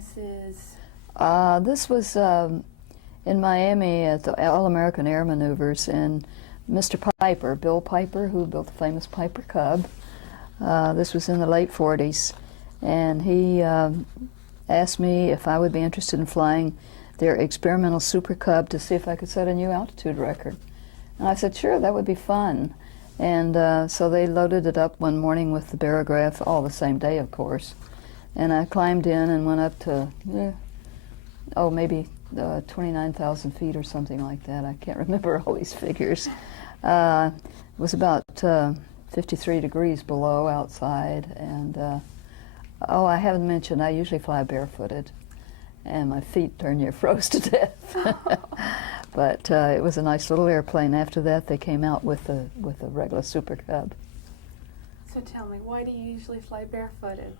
This is... This was in Miami at the All-American Air Maneuvers, and Mr. Piper, Bill Piper, who built the famous Piper Cub. This was in the late 40s, and he asked me if I would be interested in flying their experimental Super Cub to see if I could set a new altitude record. And I said, sure, that would be fun. And so they loaded it up one morning with the barograph, all the same day, of course. And I climbed in and went up to, maybe 29,000 feet or something like that. I can't remember all these figures. It was about 53 degrees below outside. And, I haven't mentioned, I usually fly barefooted. And my feet darn near froze to death. But it was a nice little airplane. After that, they came out with a regular Super Cub. So tell me, why do you usually fly barefooted?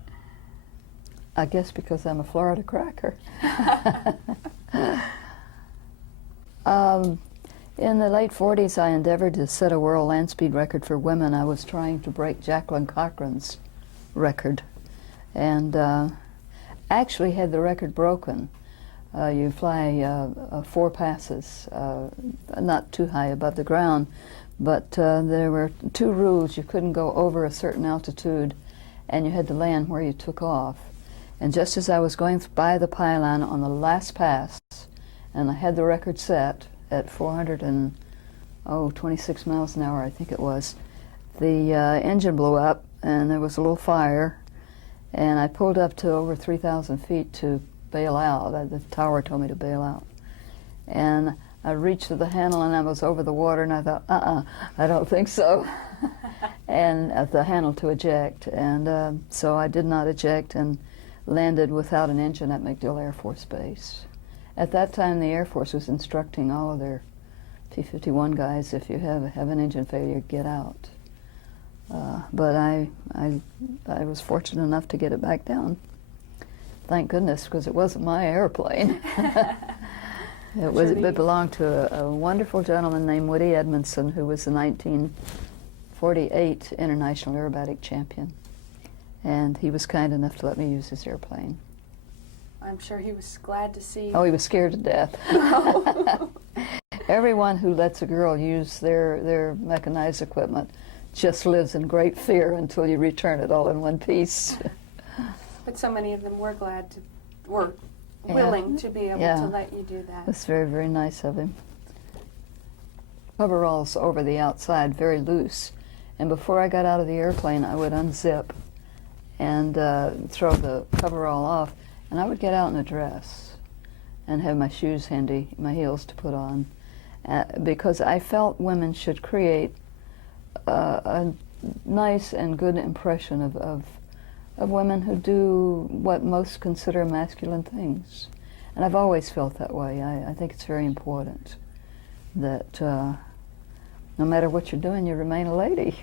I guess because I'm a Florida cracker. In the late 40s, I endeavored to set a world land speed record for women. I was trying to break Jacqueline Cochran's record, and actually had the record broken. You fly 4 passes, not too high above the ground, but there were 2 rules. You couldn't go over a certain altitude, and you had to land where you took off. And just as I was going by the pylon on the last pass, and I had the record set at 426 miles an hour, I think it was, the engine blew up, and there was a little fire, and I pulled up to over 3,000 feet to bail out. The tower told me to bail out. And I reached for the handle, and I was over the water, and I thought, I don't think so. And at the handle to eject. And so I did not eject and landed without an engine at MacDill Air Force Base. At that time, the Air Force was instructing all of their T-51 guys, if you have an engine failure, get out. But I was fortunate enough to get it back down. Thank goodness, because it wasn't my airplane. It belonged to a wonderful gentleman named Woody Edmondson, who was the 1948 International Aerobatic Champion. And he was kind enough to let me use his airplane. I'm sure he was glad to see. Oh, he was scared to death. Everyone who lets a girl use their mechanized equipment just lives in great fear until you return it all in one piece. But so many of them were willing to be able to let you do that. That's very, very nice of him. Coveralls over the outside, very loose. And before I got out of the airplane, I would unzip and throw the coverall off, and I would get out in a dress and have my shoes handy, my heels to put on, because I felt women should create a nice and good impression of women who do what most consider masculine things. And I've always felt that way. I think it's very important that no matter what you're doing, you remain a lady.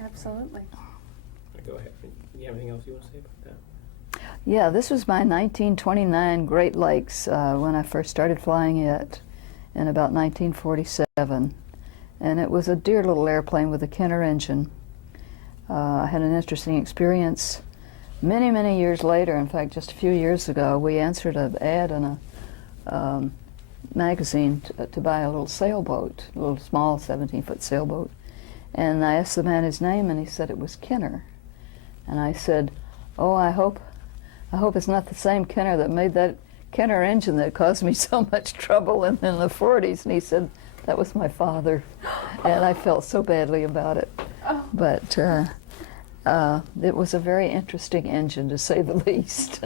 Absolutely. Go ahead. Do you have anything else you want to say about that? Yeah, this was my 1929 Great Lakes when I first started flying it in about 1947. And it was a dear little airplane with a Kenner engine. I had an interesting experience. Many, many years later, in fact, just a few years ago, we answered an ad in a magazine to buy a little sailboat, a little small 17-foot sailboat. And I asked the man his name, and he said it was Kenner. And I said, oh, I hope it's not the same Kenner that made that Kenner engine that caused me so much trouble in the 40s. And he said, that was my father. And I felt so badly about it. Oh. But it was a very interesting engine, to say the least.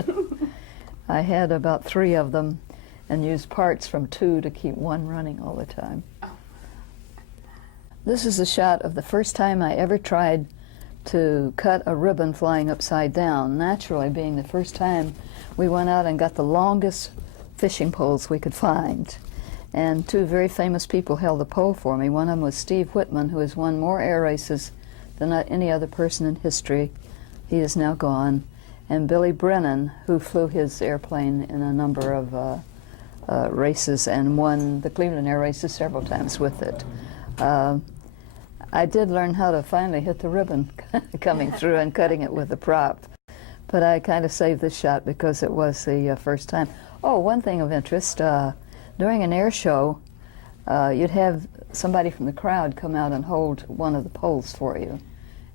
I had about 3 of them and used parts from 2 to keep one running all the time. Oh. This is a shot of the first time I ever tried to cut a ribbon flying upside down. Naturally, being the first time, we went out and got the longest fishing poles we could find. And 2 very famous people held the pole for me. One of them was Steve Whitman, who has won more air races than any other person in history. He is now gone. And Billy Brennan, who flew his airplane in a number of races and won the Cleveland Air Races several times with it. I did learn how to finally hit the ribbon coming through and cutting it with a prop. But I kind of saved this shot because it was the first time. Oh, one thing of interest, during an air show, you'd have somebody from the crowd come out and hold one of the poles for you.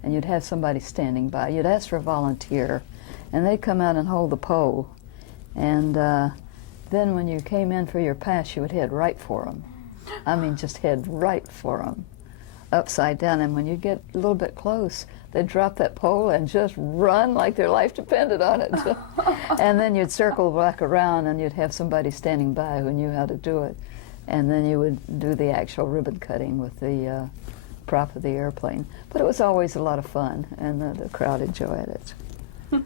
And you'd have somebody standing by. You'd ask for a volunteer, and they'd come out and hold the pole. And then when you came in for your pass, you would head right for them. I mean, just head right for them, upside down. And when you get a little bit close, they'd drop that pole and just run like their life depended on it. And then you'd circle back around, and you'd have somebody standing by who knew how to do it. And then you would do the actual ribbon cutting with the prop of the airplane. But it was always a lot of fun, and the crowd enjoyed it.